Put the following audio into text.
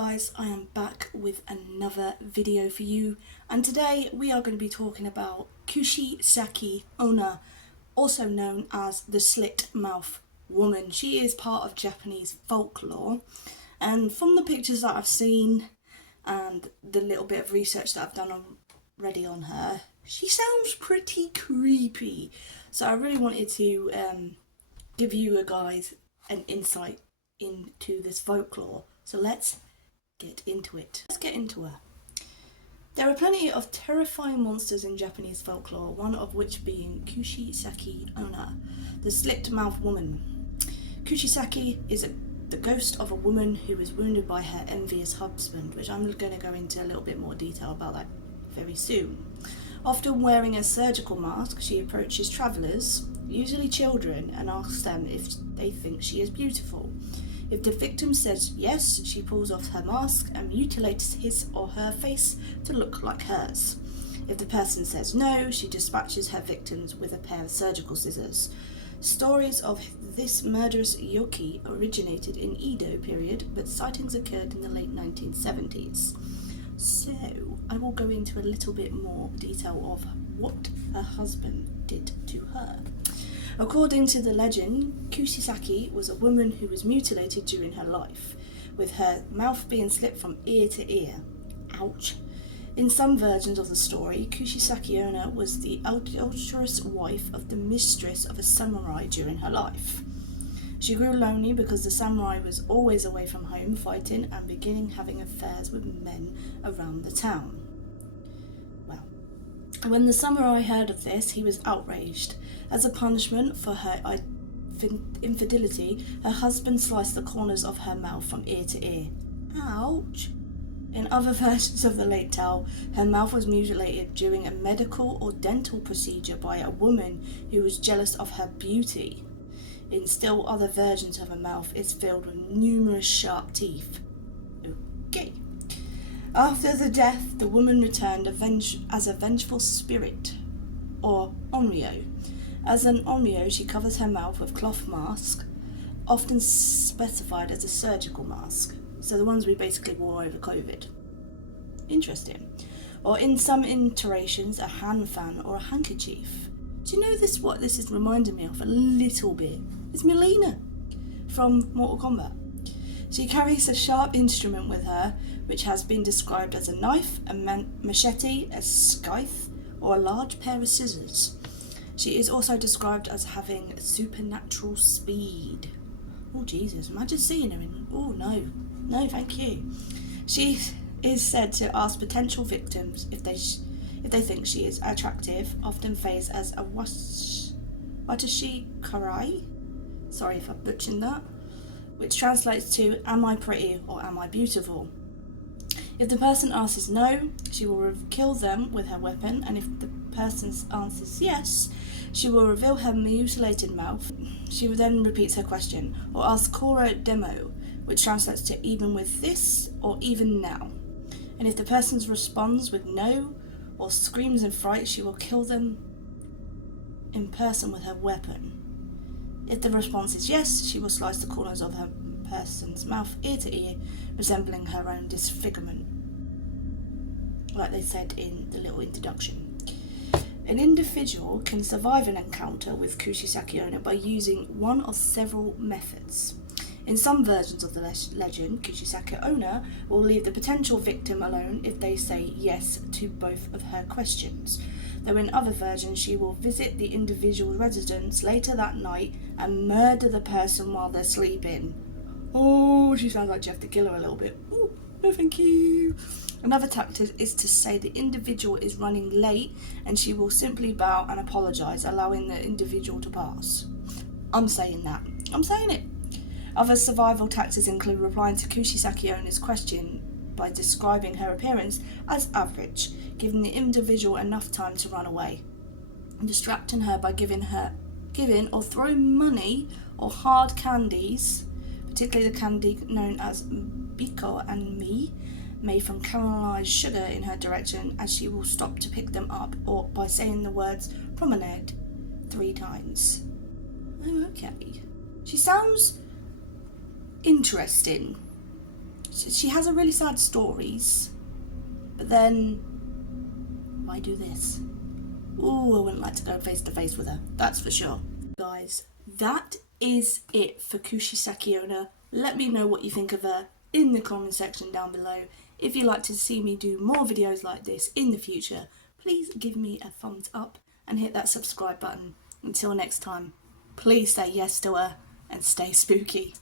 guys, I am back with another video for you, and today we are going to be talking about Kuchisake-onna, also known as the slit-mouthed woman. She is part of Japanese folklore, and from the pictures that I've seen and the little bit of research that I've done already on her, she sounds pretty creepy. So I really wanted to give you guys an insight into this folklore. So let's get into it. Let's get into her. There are plenty of terrifying monsters in Japanese folklore, one of which being Kuchisake-onna, the slit-mouthed woman. Kuchisake is the ghost of a woman who was wounded by her envious husband, which I'm going to go into a little bit more detail about that very soon. Often wearing a surgical mask, she approaches travellers, usually children, and asks them if they think she is beautiful. If the victim says yes, she pulls off her mask and mutilates his or her face to look like hers. If the person says no, she dispatches her victims with a pair of surgical scissors. Stories of this murderous yoki originated in Edo period, but sightings occurred in the late 1970s. So, I will go into a little bit more detail of what her husband did to her. According to the legend, Kuchisake was a woman who was mutilated during her life, with her mouth being slit from ear to ear. Ouch. In some versions of the story, Kuchisake-onna was the adulterous wife of the mistress of a samurai during her life. She grew lonely because the samurai was always away from home fighting and beginning having affairs with men around the town. Well, when the samurai heard of this, he was outraged. As a punishment for her infidelity, her husband sliced the corners of her mouth from ear to ear. Ouch! In other versions of the late tale, her mouth was mutilated during a medical or dental procedure by a woman who was jealous of her beauty. In still other versions of her mouth is filled with numerous sharp teeth. Okay. After the death, the woman returned as a vengeful spirit, or onryo. As an onryo, she covers her mouth with cloth mask, often specified as a surgical mask. So the ones we basically wore over COVID. Interesting. Or in some iterations, a hand fan or a handkerchief. Do you know what this is reminding me of a little bit? It's Melina from Mortal Kombat. She carries a sharp instrument with her, which has been described as a knife, a machete, a scythe, or a large pair of scissors. She is also described as having supernatural speed. Oh Jesus, imagine seeing her in... Oh no, thank you. She is said to ask potential victims if they think she is attractive, often phrased as a watashi karai, sorry if I'm butchering that, which translates to am I pretty or am I beautiful? If the person answers no, she will kill them with her weapon, and if the person answers yes, she will reveal her mutilated mouth. She then repeats her question, or asks koro demo, which translates to even with this or even now. And if the person responds with no or screams in fright, she will kill them in person with her weapon. If the response is yes, she will slice the corners of her person's mouth ear to ear, resembling her own disfigurement, like they said in the little introduction. An individual can survive an encounter with Kuchisake-onna by using one of several methods. In some versions of the legend, Kuchisake-onna will leave the potential victim alone if they say yes to both of her questions, though in other versions she will visit the individual residence later that night and murder the person while they're sleeping. Oh, she sounds like you have to kill her a little bit. Ooh, no thank you. Another tactic is to say the individual is running late and she will simply bow and apologise, allowing the individual to pass. I'm saying it. Other survival tactics include replying to Kuchisake-onna's question by describing her appearance as average, giving the individual enough time to run away, and distracting her by giving or throwing money or hard candies, particularly the candy known as biko and mi, made from caramelized sugar in her direction, as she will stop to pick them up, or by saying the words promenade 3 times. Oh, okay. She sounds interesting. She has a really sad stories, but then why do this? Ooh, I wouldn't like to go face to face with her, that's for sure. Guys, that is it for Kuchisake-onna. Let me know what you think of her in the comment section down below. If you'd like to see me do more videos like this in the future, please give me a thumbs up and hit that subscribe button. Until next time, please say yes to her and stay spooky.